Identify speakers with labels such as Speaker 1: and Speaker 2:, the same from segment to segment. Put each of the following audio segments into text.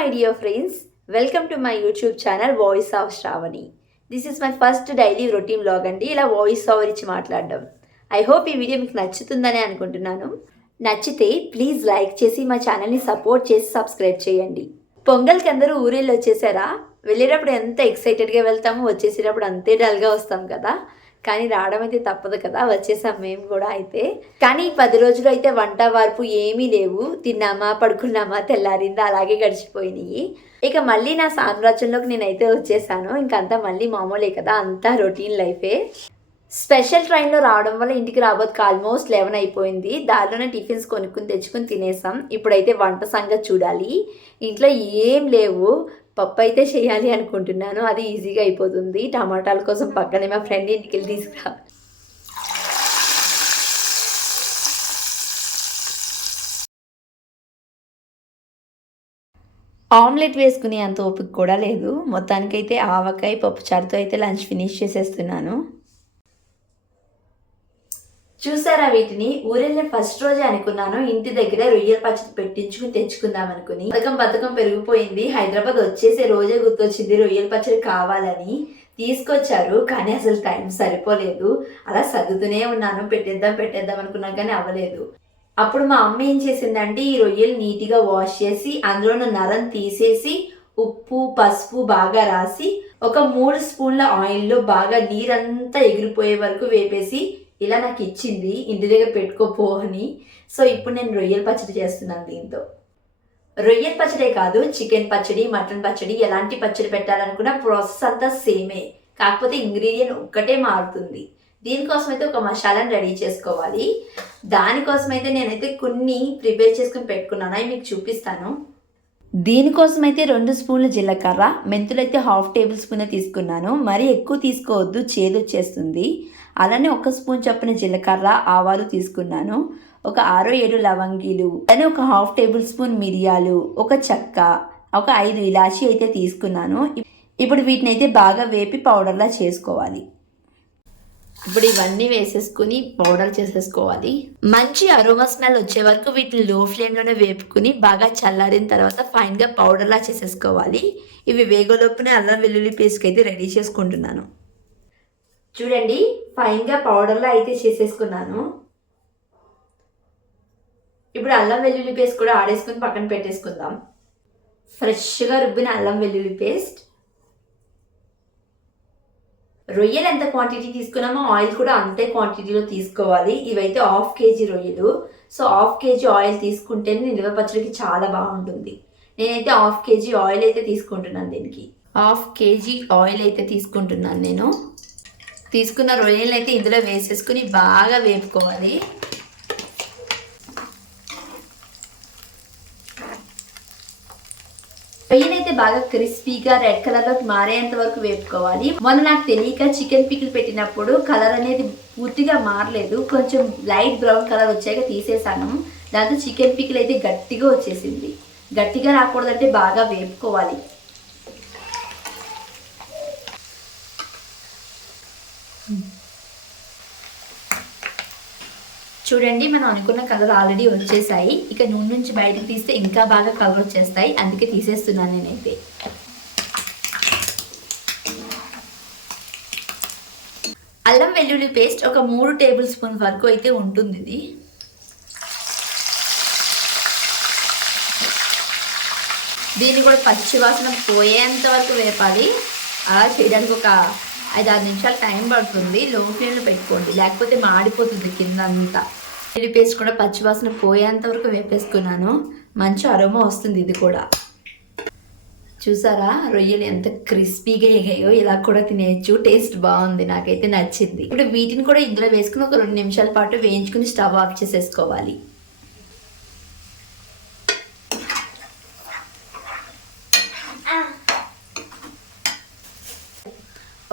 Speaker 1: My dear friends welcome to my YouTube channel voice of Shravani this is my first daily routine blog అండి. ఇలా voice over ఇచ్చి మాట్లాడడం. I hope ఈ video మీకు నచ్చుతుందని అనుకుంటున్నాను. నచ్చితే ప్లీజ్ లైక్ చేసి మా ఛానల్ని సపోర్ట్ చేసి సబ్స్క్రైబ్ చేయండి. పొంగల్కి అందరూ ఊరేళ్ళు వచ్చేసారా? వెళ్ళేటప్పుడు ఎంత ఎక్సైటెడ్గా వెళ్తామో వచ్చేసేటప్పుడు అంతే డల్గా వస్తాం కదా. కానీ రావడం అయితే తప్పదు కదా వచ్చేసాం మేము కూడా అయితే. కానీ ఈ పది రోజులు అయితే వంట వార్పు ఏమీ లేవు. తిన్నామా పడుకున్నామా తెల్లారిందా అలాగే గడిచిపోయినాయి. ఇక మళ్ళీ నా సామ్రాజ్యంలోకి నేనైతే వచ్చేసాను. ఇంకంతా మళ్ళీ మామూలే కదా అంతా రొటీన్ లైఫే. స్పెషల్ ట్రైన్లో రావడం వల్ల ఇంటికి రాబోతుకు ఆల్మోస్ట్ లెవెన్ అయిపోయింది. దారిలోనే టిఫిన్స్ కొనుక్కుని తెచ్చుకుని తినేసాం. ఇప్పుడైతే వంట సంగతి చూడాలి. ఇంట్లో ఏం లేవు. పప్పు అయితే చేయాలి అనుకుంటున్నాను. అది ఈజీగా అయిపోతుంది. టమాటాల కోసం పక్కనే మా ఫ్రెండ్ ఇంటికి వెళ్ళి తీసుకురా. ఆమ్లెట్ వేసుకునే అంత ఓపిక కూడా లేదు. మొత్తానికైతే ఆవకాయ పప్పు చారుతో అయితే లంచ్ ఫినిష్ చేసేస్తున్నాను. చూసారా వీటిని? ఊరెళ్ళిన ఫస్ట్ రోజే అనుకున్నాను. ఇంటి దగ్గర రొయ్యల పచ్చడి పెట్టించుకుని తెచ్చుకుందాం అనుకుని. పథకం పథకం పెరిగిపోయింది. హైదరాబాద్ వచ్చేసే రోజే గుర్తొచ్చింది రొయ్యల పచ్చడి కావాలని. తీసుకొచ్చారు కానీ అసలు టైం సరిపోలేదు. అలా సర్దుతూనే ఉన్నాను. పెట్టేద్దాం పెట్టేద్దాం అనుకున్నా కానీ అవ్వలేదు. అప్పుడు మా అమ్మ ఏం చేసిందంటే ఈ రొయ్యలు నీట్గా వాష్ చేసి అందులో ఉన్న నరం తీసేసి ఉప్పు పసుపు బాగా రాసి ఒక మూడు స్పూన్ల ఆయిల్లో బాగా నీరంతా ఎగిరిపోయే వరకు వేపేసి ఇలా నాకు ఇచ్చింది ఇంటి దగ్గర పెట్టుకోపో అని. సో ఇప్పుడు నేను రొయ్యల పచ్చడి చేస్తున్నాను దీంతో. రొయ్యల పచ్చడే కాదు చికెన్ పచ్చడి మటన్ పచ్చడి ఎలాంటి పచ్చడి పెట్టాలనుకున్న ప్రాసెస్ అంతా సేమే. కాకపోతే ఇంగ్రీడియంట్ ఒక్కటే మారుతుంది. దీనికోసం అయితే ఒక మసాలాను రెడీ చేసుకోవాలి. దానికోసం అయితే నేనైతే కొన్ని ప్రిపేర్ చేసుకుని పెట్టుకున్నాను. అవి మీకు చూపిస్తాను. దీనికోసం అయితే రెండు స్పూన్లు జీలకర్ర. మెంతులు అయితే హాఫ్ టేబుల్ స్పూన్ తీసుకున్నాను. మరీ ఎక్కువ తీసుకోవద్దు చేదు వచ్చేస్తుంది అలానే ఒక స్పూన్ చొప్పున జీలకర్ర ఆవాలు తీసుకున్నాను. ఒక ఆరో ఏడు లవంగీలు అలానే ఒక హాఫ్ టేబుల్ స్పూన్ మిరియాలు ఒక చెక్క ఒక ఐదు ఇలాచీ అయితే తీసుకున్నాను. ఇప్పుడు వీటిని అయితే బాగా వేపి పౌడర్లా చేసుకోవాలి. ఇప్పుడు ఇవన్నీ వేసేసుకుని పౌడర్ చేసేసుకోవాలి. మంచి అరోమా స్మెల్ వచ్చే వరకు వీటిని లో ఫ్లేమ్లోనే వేపుకుని బాగా చల్లారిన తర్వాత ఫైన్గా పౌడర్లా చేసేసుకోవాలి. ఇవి వేగలోపునే అల్లం వెల్లుల్లి పేస్ట్కి అయితే రెడీ చేసుకుంటున్నాను. చూడండి ఫైన్గా పౌడర్లో అయితే చేసేసుకున్నాను. ఇప్పుడు అల్లం వెల్లుల్లి పేస్ట్ కూడా ఆడేసుకుని పక్కన పెట్టేసుకుందాం. ఫ్రెష్గా రుబ్బిన అల్లం వెల్లుల్లి పేస్ట్ రొయ్యలు ఎంత క్వాంటిటీ తీసుకున్నామో ఆయిల్ కూడా అంతే క్వాంటిటీలో తీసుకోవాలి. ఇవైతే హాఫ్ కేజీ రొయ్యలు. సో హాఫ్ కేజీ ఆయిల్ తీసుకుంటేనే నిల్వ పచ్చడికి చాలా బాగుంటుంది. నేనైతే హాఫ్ కేజీ ఆయిల్ అయితే తీసుకుంటున్నాను దీనికి. హాఫ్ కేజీ ఆయిల్ అయితే తీసుకుంటున్నాను నేను. తీసుకున్న రొయ్యలు అయితే ఇందులో వేసేసుకుని బాగా వేపుకోవాలి. రొయ్యలు అయితే బాగా క్రిస్పీగా రెడ్ కలర్లోకి మారేంత వరకు వేపుకోవాలి. మొన్న నాకు తెలియక చికెన్ పికిల్ పెట్టినప్పుడు కలర్ అనేది పూర్తిగా మారలేదు. కొంచెం లైట్ బ్రౌన్ కలర్ వచ్చాక తీసేసాను. దాంతో చికెన్ పికిల్ అయితే గట్టిగా వచ్చేసింది. గట్టిగా రాకూడదంటే బాగా వేపుకోవాలి. చూడండి మనం అనుకున్న కలర్ ఆల్రెడీ వచ్చేసాయి. ఇక నూనె నుంచి బయటకు తీస్తే ఇంకా బాగా కలర్ వచ్చేస్తాయి. అందుకే తీసేస్తున్నాను నేనైతే. అల్లం వెల్లుల్లి పేస్ట్ ఒక మూడు టేబుల్ స్పూన్ వరకు అయితే ఉంటుంది ఇది. దీన్ని కూడా పచ్చి వాసన పోయేంత వరకు వేపాలి. అలా చేయడానికి ఒక ఐదు ఆరు నిమిషాలు టైం పడుతుంది. లో ఫ్లేమ్లో పెట్టుకోండి. లేకపోతే మాడిపోతుంది కింద అంతా వెల్లుల్లి పేస్ట్ కూడా పచ్చివాసన పోయేంత వరకు వేపేసుకున్నాను. మంచి అరోమా వస్తుంది ఇది కూడా. చూసారా? రొయ్యలు ఎంత క్రిస్పీగా ఎగాయో ఇలా కూడా తినేయచ్చు. టేస్ట్ బాగుంది. నాకైతే నచ్చింది. ఇప్పుడు వీటిని కూడా ఇందులో వేసుకుని ఒక రెండు నిమిషాల పాటు వేయించుకుని స్టవ్ ఆఫ్ చేసేసుకోవాలి.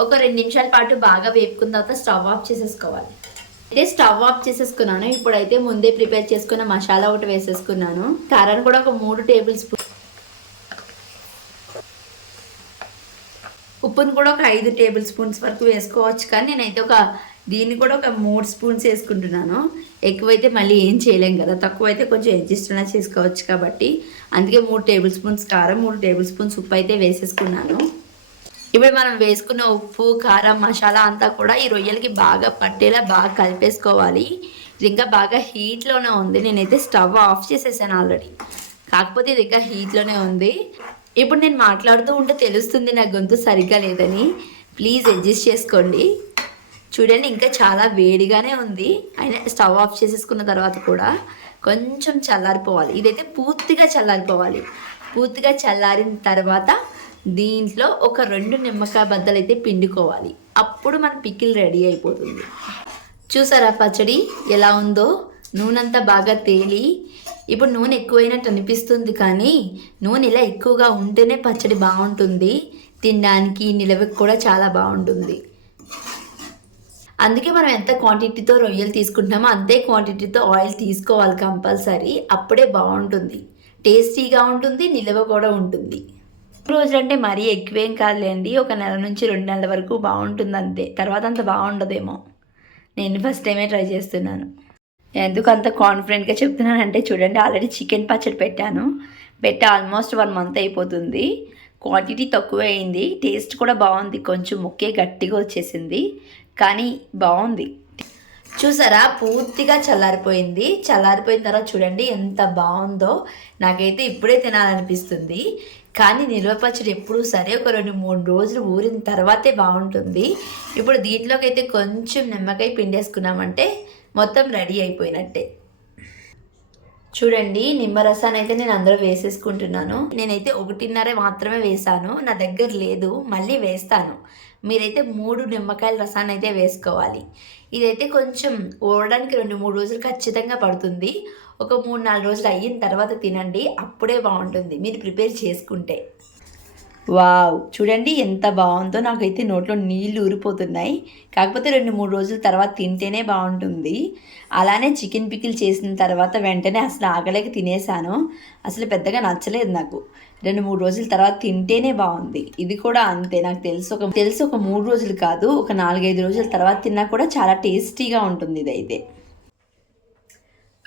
Speaker 1: ఒక రెండు నిమిషాల పాటు బాగా వేపుకున్న తర్వాత స్టవ్ ఆఫ్ చేసేసుకోవాలి. అయితే స్టవ్ ఆఫ్ చేసేసుకున్నాను. ఇప్పుడైతే ముందే ప్రిపేర్ చేసుకున్న మసాలా ఒకటి వేసేసుకున్నాను. కారం కూడా ఒక మూడు టేబుల్ స్పూన్ ఉప్పును కూడా ఒక ఐదు టేబుల్ స్పూన్స్ వరకు వేసుకోవచ్చు. కానీ నేనైతే ఒక దీన్ని కూడా ఒక మూడు స్పూన్స్ వేసుకుంటున్నాను. ఎక్కువైతే మళ్ళీ ఏం చేయలేం కదా. తక్కువ అయితే కొంచెం అడ్జస్ట్లా అయినా చేసుకోవచ్చు కాబట్టి. అందుకే మూడు టేబుల్ స్పూన్స్ కారం మూడు టేబుల్ స్పూన్స్ ఉప్పు అయితే వేసేసుకున్నాను. ఇప్పుడు మనం వేసుకున్న ఉప్పు కారం మసాలా అంతా కూడా ఈ రొయ్యలకి బాగా పట్టేలా బాగా కలిపేసుకోవాలి. ఇది ఇంకా బాగా హీట్లోనే ఉంది. నేనైతే స్టవ్ ఆఫ్ చేసేసాను ఆల్రెడీ. కాకపోతే ఇది ఇంకా హీట్లోనే ఉంది. ఇప్పుడు నేను మాట్లాడుతూ ఉంటే తెలుస్తుంది నా గొంతు సరిగ్గా లేదని. ప్లీజ్ అడ్జస్ట్ చేసుకోండి. చూడండి ఇంకా చాలా వేడిగానే ఉంది. అయినా స్టవ్ ఆఫ్ చేసేసుకున్న తర్వాత కూడా కొంచెం చల్లారిపోవాలి. ఇదైతే పూర్తిగా చల్లారిపోవాలి. పూర్తిగా చల్లారిన తర్వాత దీంట్లో ఒక రెండు నిమ్మకాయ బద్దలు అయితే పిండుకోవాలి. అప్పుడు మన పికిల్ రెడీ అయిపోతుంది. చూసారా పచ్చడి ఎలా ఉందో? నూనెంతా బాగా తేలి ఇప్పుడు నూనె ఎక్కువైనట్టు అనిపిస్తుంది కానీ నూనె ఇలా ఎక్కువగా ఉంటేనే పచ్చడి బాగుంటుంది. తినడానికి నిలవకి కూడా చాలా బాగుంటుంది. అందుకే మనం ఎంత క్వాంటిటీతో రొయ్యలు తీసుకుంటున్నామో అంతే క్వాంటిటీతో ఆయిల్ తీసుకోవాలి కంపల్సరీ అప్పుడే బాగుంటుంది. టేస్టీగా ఉంటుంది నిలవ కూడా ఉంటుంది. రోజులు అంటే మరీ ఎక్కువేం కాదులేండి. ఒక నెల నుంచి రెండు నెలల వరకు బాగుంటుంది అంతే తర్వాత అంత బాగుండదేమో. నేను ఫస్ట్ టైమే ట్రై చేస్తున్నాను. ఎందుకు అంత కాన్ఫిడెంట్గా చెప్తున్నానంటే చూడండి ఆల్రెడీ చికెన్ పచ్చడి పెట్టాను. పెట్టి ఆల్మోస్ట్ వన్ మంత్ అయిపోతుంది. క్వాంటిటీ తక్కువ అయింది. టేస్ట్ కూడా బాగుంది. కొంచెం ముక్కే గట్టిగా వచ్చేసింది. కానీ బాగుంది. చూసారా? పూర్తిగా చల్లారిపోయింది. చల్లారిపోయిన తర్వాత చూడండి ఎంత బాగుందో. నాకైతే ఇప్పుడే తినాలనిపిస్తుంది. కానీ నిల్వ పచ్చడి ఎప్పుడు సరే ఒక రెండు మూడు రోజులు ఊరిన తర్వాతే బాగుంటుంది. ఇప్పుడు దీంట్లోకి అయితే కొంచెం నిమ్మకాయ పిండేసుకున్నామంటే మొత్తం రెడీ అయిపోయినట్టే. చూడండి నిమ్మరసాన్ని అయితే నేను అందులో వేసేసుకుంటున్నాను. నేనైతే ఒకటిన్నర మాత్రమే వేసాను. నా దగ్గర లేదు మళ్ళీ వేస్తాను. మీరైతే మూడు నిమ్మకాయల రసాన్ని అయితే వేసుకోవాలి. ఇదైతే కొంచెం ఓడడానికి రెండు మూడు రోజులు ఖచ్చితంగా పడుతుంది. ఒక మూడు నాలుగు రోజులు అయిన తర్వాత తినండి అప్పుడే బాగుంటుంది. మీరు ప్రిపేర్ చేసుకుంటే. వావ్. చూడండి ఎంత బాగుందో. నాకైతే నోట్లో నీళ్ళు ఊరిపోతున్నాయి. కాకపోతే రెండు మూడు రోజుల తర్వాత తింటేనే బాగుంటుంది. అలానే చికెన్ పికిల్ చేసిన తర్వాత వెంటనే అసలు ఆగలేక తినేసాను. అసలు పెద్దగా నచ్చలేదు నాకు. రెండు మూడు రోజుల తర్వాత తింటేనే బాగుంది. ఇది కూడా అంతే. నాకు తెలుసు ఒక తెలుసు ఒక మూడు రోజులు కాదు. ఒక నాలుగైదు రోజుల తర్వాత తిన్నా కూడా చాలా టేస్టీగా ఉంటుంది ఇది అయితే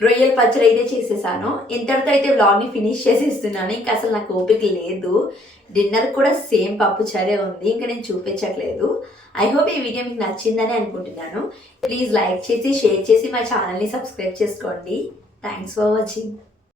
Speaker 1: రొయ్యల పచ్చడి అయితే చేసేసాను. ఇంతటితో అయితే వ్లాగ్ని ఫినిష్ చేసేస్తున్నాను. ఇంకా అసలు నాకు ఓపిక లేదు. డిన్నర్ కూడా సేమ్ పప్పు చరే ఉంది. ఇంకా నేను చూపించట్లేదు. ఐ హోప్ ఈ వీడియో మీకు నచ్చిందని అనుకుంటున్నాను. ప్లీజ్ లైక్ చేసి షేర్ చేసి మా ఛానల్ని సబ్స్క్రైబ్ చేసుకోండి. Thanks for watching